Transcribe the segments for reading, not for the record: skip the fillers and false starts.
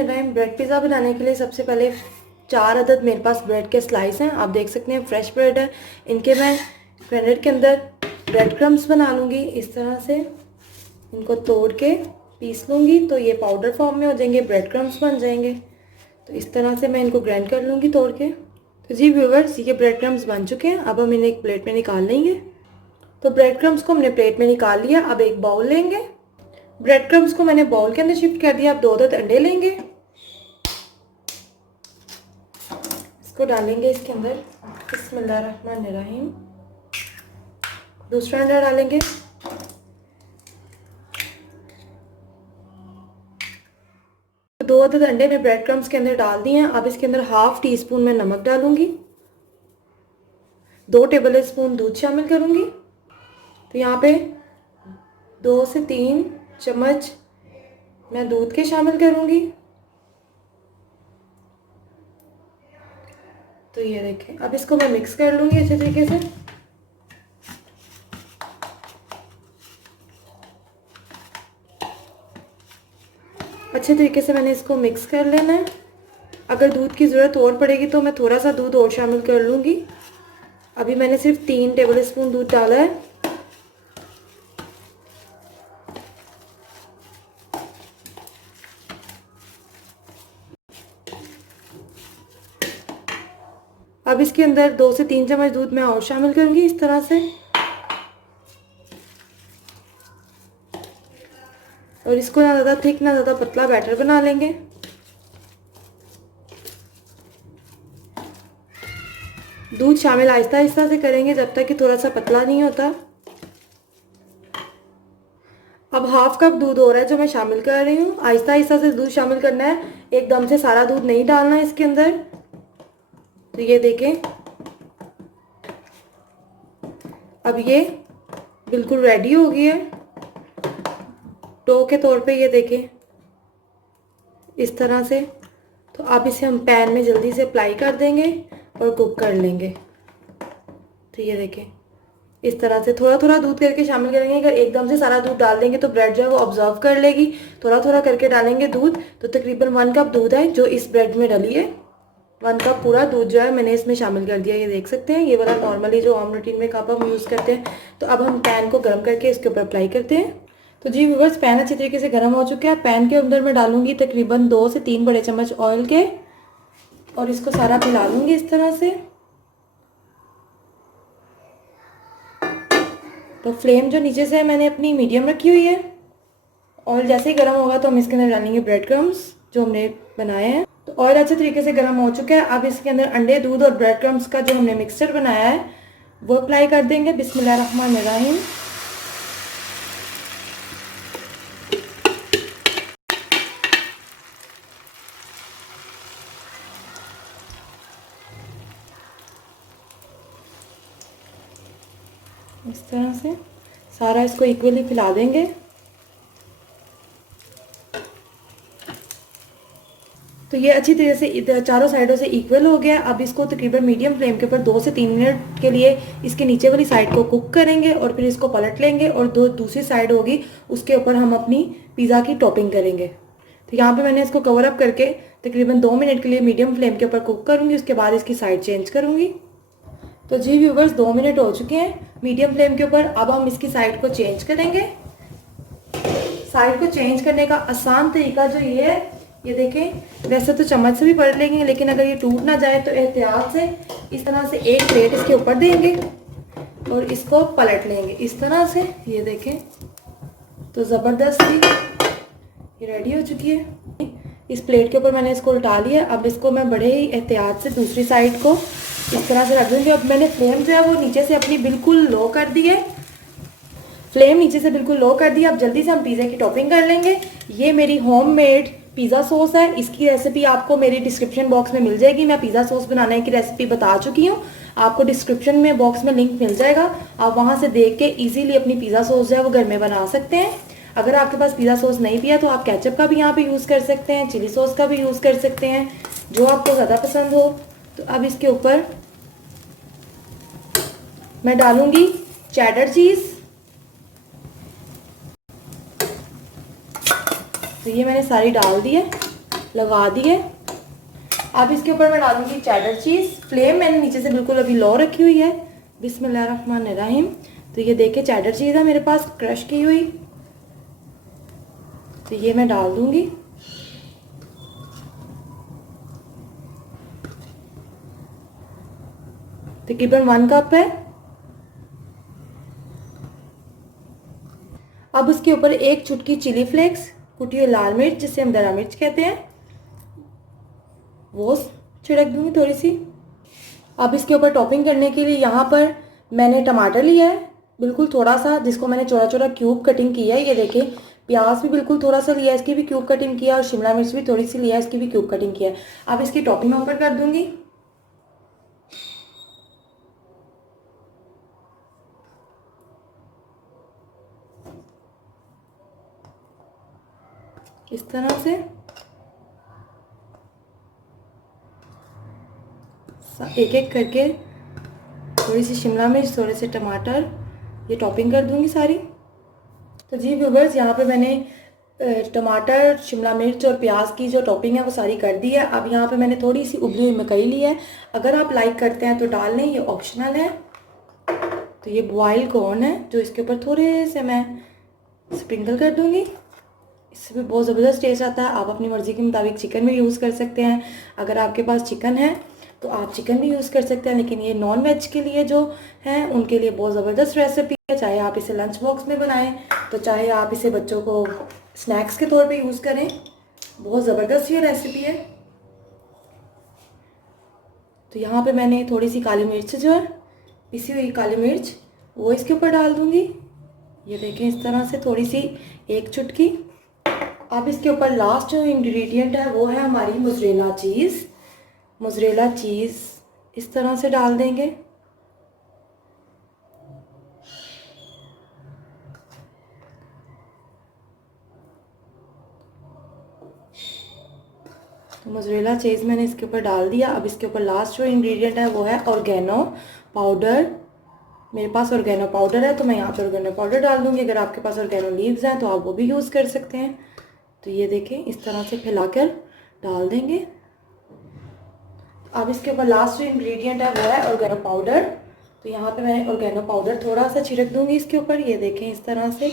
बिस्मिल्लाहिर्रहमानिर्रहीम। Bread pizza बनाने के लिए सबसे पहले 4 अदद मेरे पास ब्रेड के स्लाइस हैं। आप देख सकते हैं फ्रेश ब्रेड है। इनके मैं ग्राइंडर के अंदर ब्रेड क्रम्स बना लूँगी। इस तरह से इनको तोड़ के पीस लूँगी तो ये पाउडर फॉर्म में हो जाएंगे, ब्रेड क्रम्स बन जाएंगे। तो इस तरह से मैं इनको ग्राइंड कर लूँगी तोड़ के। तो जी व्यूवर्स, ये ब्रेड क्रम्स बन चुके हैं। अब हम इन्हें एक प्लेट में निकाल लेंगे। तो ब्रेड क्रम्स को हमने प्लेट में निकाल लिया। अब एक बाउल लेंगे। ब्रेड क्रम्स को मैंने बाउल के अंदर शिफ्ट कर दिया। अब 2 अदद अंडे लेंगे, इसको डालेंगे इसके अंदर। बिस्मिल्लाहिर्रहमानिर्रहीम। दूसरा अंडा डालेंगे। तो 2 अदद अंडे में ब्रेड क्रम्स के अंदर डाल दिए हैं। अब इसके अंदर हाफ टी स्पून मैं नमक डालूंगी, 2 टेबल स्पून दूध शामिल करूंगी। तो यहाँ पे 2 से 3 चम्मच मैं दूध के शामिल करूंगी। तो ये देखें, अब इसको मैं मिक्स कर लूंगी अच्छे तरीके से। अच्छे तरीके से मैंने इसको मिक्स कर लेना है। अगर दूध की ज़रूरत और पड़ेगी तो मैं थोड़ा सा दूध और शामिल कर लूँगी। अभी मैंने सिर्फ 3 टेबल स्पून दूध डाला है। अब इसके अंदर 2 से 3 चम्मच दूध मैं और शामिल करूँगी इस तरह से। और इसको ना ज़्यादा थिक ना ज़्यादा पतला बैटर बना लेंगे। दूध शामिल आहिस्ता आहिस्ता से करेंगे जब तक कि थोड़ा सा पतला नहीं होता। अब हाफ कप दूध हो रहा है जो मैं शामिल कर रही हूँ। आहिस्ता आहिस्ता से दूध शामिल करना है, एकदम से सारा दूध नहीं डालना है इसके अंदर। तो ये देखें, अब ये बिल्कुल रेडी हो गई है डो के तौर पे। ये देखें इस तरह से। तो अब इसे हम पैन में जल्दी से अप्लाई कर देंगे और कुक कर लेंगे। तो ये देखें इस तरह से थोड़ा थोड़ा दूध करके शामिल करेंगे। अगर एकदम से सारा दूध डाल देंगे तो ब्रेड जो है वो ऑब्जर्व कर लेगी। थोड़ा थोड़ा करके डालेंगे दूध। तो तकरीबन 1 कप दूध है जो इस ब्रेड में डली है। 1 कप पूरा दूध जो है मैंने इसमें शामिल कर दिया। ये देख सकते हैं, ये वाला नॉर्मली जो होम रूटीन में कप हम यूज़ करते हैं। तो अब हम पैन को गर्म करके इसके ऊपर अप्लाई करते हैं। तो जी व्यूअर्स, पैन अच्छी तरीके से गर्म हो चुका है। पैन के अंदर मैं डालूंगी तकरीबन 2 से 3 बड़े चम्मच ऑयल के और इसको सारा फैला लूंगी इस तरह से। तो फ्लेम जो नीचे से है मैंने अपनी मीडियम रखी हुई है। ऑयल जैसे ही गर्म होगा तो हम इसके अंदर डालेंगे ब्रेड क्रम्स जो हमने बनाए हैं। तो ऑयल अच्छे तरीके से गर्म हो चुका है। अब इसके अंदर अंडे, दूध और ब्रेड क्रम्स का जो हमने मिक्सचर बनाया है वो अप्लाई कर देंगे। बिस्मिल्लाहिर्रहमानिर्रहीम। इस तरह से सारा इसको इक्वली फैला देंगे। तो ये अच्छी तरह से चारों साइडों से इक्वल हो गया। अब इसको तकरीबन मीडियम फ्लेम के ऊपर 2 से 3 मिनट के लिए इसके नीचे वाली साइड को कुक करेंगे और फिर इसको पलट लेंगे और दूसरी साइड होगी उसके ऊपर हम अपनी पिज़्ज़ा की टॉपिंग करेंगे। तो यहाँ पे मैंने इसको कवर अप करके तकरीबन 2 मिनट के लिए मीडियम फ्लेम के ऊपर कुक करूँगी। उसके बाद इसकी साइड चेंज करूँगी। तो जी व्यूवर्स, 2 मिनट हो चुके हैं मीडियम फ्लेम के ऊपर। अब हम इसकी साइड को चेंज करेंगे। साइड को चेंज करने का आसान तरीका जो ये है, ये देखें, वैसे तो चम्मच से भी पलट लेंगे लेकिन अगर ये टूट ना जाए तो एहतियात से इस तरह से एक प्लेट इसके ऊपर देंगे और इसको पलट लेंगे इस तरह से। ये देखें, तो ज़बरदस्त ये रेडी हो चुकी है। इस प्लेट के ऊपर मैंने इसको उल्टा लिया। अब इसको मैं बड़े ही एहतियात से दूसरी साइड को इस तरह से रख दूँगी। अब मैंने फ्लेम जो है वो नीचे से अपनी बिल्कुल लो कर दी है। फ्लेम नीचे से बिल्कुल लो कर दी। अब जल्दी से हम पिज़्ज़ा की टॉपिंग कर लेंगे। ये मेरी होममेड पिज़्ज़ा सॉस है। इसकी रेसिपी आपको मेरी डिस्क्रिप्शन बॉक्स में मिल जाएगी। मैं पिज़्ज़ा सॉस बनाने की रेसिपी बता चुकी हूँ। आपको डिस्क्रिप्शन में बॉक्स में लिंक मिल जाएगा। आप वहाँ से देख के इजीली अपनी पिज़्ज़ा सॉस जो है वो घर में बना सकते हैं। अगर आपके पास पिज़्ज़ा सॉस नहीं भी है तो आप केचप का भी यहाँ पे यूज़ कर सकते हैं, चिली सॉस का भी यूज़ कर सकते हैं, जो आपको ज़्यादा पसंद हो। तो अब इसके ऊपर मैं डालूंगी चेडर चीज़। तो ये मैंने सारी डाल दी है। लगा दिए। अब इसके ऊपर मैं डालूंगी चेडर चीज़। फ्लेम मैंने नीचे से बिल्कुल अभी लो रखी हुई है। बिस्मिल्लाहिर्रहमानिर्रहीम। तो ये देखिए चेडर चीज़ है मेरे पास क्रश की हुई, तो ये मैं डाल दूंगी। तकरीबन 1 कप है। अब उसके ऊपर एक चुटकी चिली फ्लेक्स, कुटी हुई लाल मिर्च जिसे हम दरा मिर्च कहते हैं, वो छिड़क दूंगी थोड़ी सी। अब इसके ऊपर टॉपिंग करने के लिए यहाँ पर मैंने टमाटर लिया है बिल्कुल थोड़ा सा, जिसको मैंने चौड़ा चौड़ा क्यूब कटिंग किया है। ये देखें, प्याज भी बिल्कुल थोड़ा सा लिया है, इसकी भी क्यूब कटिंग किया, और शिमला मिर्च भी थोड़ी सी लिया है, इसकी भी क्यूब कटिंग किया है। अब इसकी टॉपिंग मैं ऊपर कर दूंगी। इस तरह से एक एक करके थोड़ी सी शिमला मिर्च, थोड़े से टमाटर, ये टॉपिंग कर दूंगी सारी। तो जी व्यूवर्स, यहाँ पे मैंने टमाटर, शिमला मिर्च और प्याज की जो टॉपिंग है वो सारी कर दी है। अब यहाँ पे मैंने थोड़ी सी उबली हुई मकई ली है। अगर आप लाइक करते हैं तो डाल लें, ये ऑप्शनल है। तो ये बॉयल कॉर्न है जो इसके ऊपर थोड़े से मैं स्प्रिंकल कर दूंगी। इससे भी बहुत ज़बरदस्त टेस्ट आता है। आप अपनी मर्ज़ी के मुताबिक चिकन भी यूज़ कर सकते हैं। अगर आपके पास चिकन है तो आप चिकन भी यूज़ कर सकते हैं, लेकिन ये नॉन वेज के लिए जो है उनके लिए बहुत ज़बरदस्त रेसिपी है। चाहे आप इसे लंच बॉक्स में बनाएं, तो चाहे आप इसे बच्चों को स्नैक्स के तौर पे यूज़ करें, बहुत ज़बरदस्त ये रेसिपी है। तो यहाँ पे मैंने थोड़ी सी काली मिर्च जो है, पिसी हुई काली मिर्च, वो इसके ऊपर डाल दूँगी। ये देखें इस तरह से थोड़ी सी, एक चुटकी। अब इसके ऊपर लास्ट जो इंग्रेडिएंट है वो है हमारी मोज़रेला चीज़। मोज़रेला चीज़ इस तरह से डाल देंगे। तो मोज़रेला चीज़ मैंने इसके ऊपर डाल दिया। अब इसके ऊपर लास्ट जो इंग्रेडिएंट है वो है ऑर्गेनो पाउडर। मेरे पास ऑर्गेनो पाउडर है तो मैं यहाँ पर ऑर्गेनो पाउडर डाल दूँगी। अगर आपके पास ऑर्गेनो लीव्स हैं तो आप वो भी यूज़ कर सकते हैं। तो ये देखें इस तरह से फैलाकर डाल देंगे। अब इसके ऊपर लास्ट जो इंग्रेडिएंट है वो है ऑर्गेनो पाउडर। तो यहाँ पे मैं ऑर्गेनो पाउडर थोड़ा सा छिड़क दूँगी इसके ऊपर, ये देखें इस तरह से।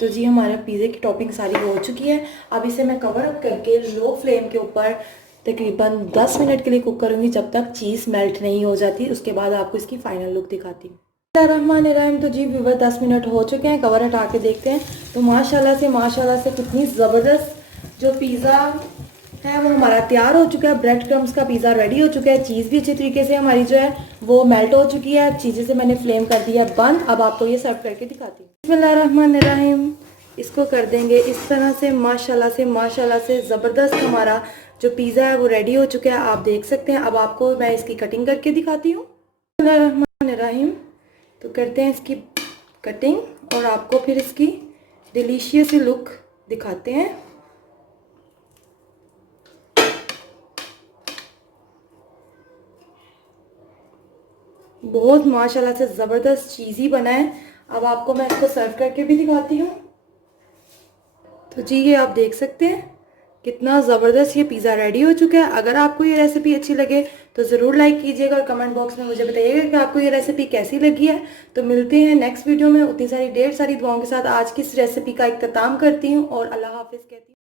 तो जी हमारे पिज़्ज़े की टॉपिंग सारी हो चुकी है। अब इसे मैं कवर अप करके लो फ्लेम के ऊपर तकरीबन 10 मिनट के लिए कुक करूँगी, जब तक चीज़ मेल्ट नहीं हो जाती। उसके बाद आपको इसकी फ़ाइनल लुक दिखाती हूँ। रहमान। तो जी व्यूवर 10 मिनट हो चुके हैं, कवर हटा के देखते हैं। तो माशाल्लाह से कितनी ज़बरदस्त जो पिज़्ज़ा है वो हमारा तैयार हो चुका है। ब्रेड क्रम्स का पिज़्ज़ा रेडी हो चुका है। चीज़ भी अच्छी तरीके से हमारी जो है वो मेल्ट हो चुकी है। चीज़ें से मैंने फ्लेम कर दिया बंद। अब आपको ये सर्व करके दिखाती हूँ। बिस्मिल्लाहिर्रहमानिर्रहीम। इसको कर देंगे इस तरह से। माशाल्लाह से ज़बरदस्त हमारा जो पिज़्ज़ा है वो रेडी हो चुका है, आप देख सकते हैं। अब आपको मैं इसकी कटिंग करके दिखाती हूँ। बिस्मिल्लाहिर्रहमानिर्रहीम। तो करते हैं इसकी कटिंग और आपको फिर इसकी डिलीशियस लुक दिखाते हैं। बहुत माशाल्लाह से ज़बरदस्त चीज़ी बना है। अब आपको मैं इसको सर्व करके भी दिखाती हूँ। तो जी ये आप देख सकते हैं कितना ज़बरदस्त ये पिज़्ज़ा रेडी हो चुका है। अगर आपको ये रेसिपी अच्छी लगे तो ज़रूर लाइक कीजिएगा और कमेंट बॉक्स में मुझे बताइएगा कि आपको ये रेसिपी कैसी लगी है। तो मिलते हैं नेक्स्ट वीडियो में उतनी सारी ढेर सारी दुआओं के साथ। आज की इस रेसिपी का इख्तिताम करती हूँ और अल्लाह हाफिज़ कहती हूँ।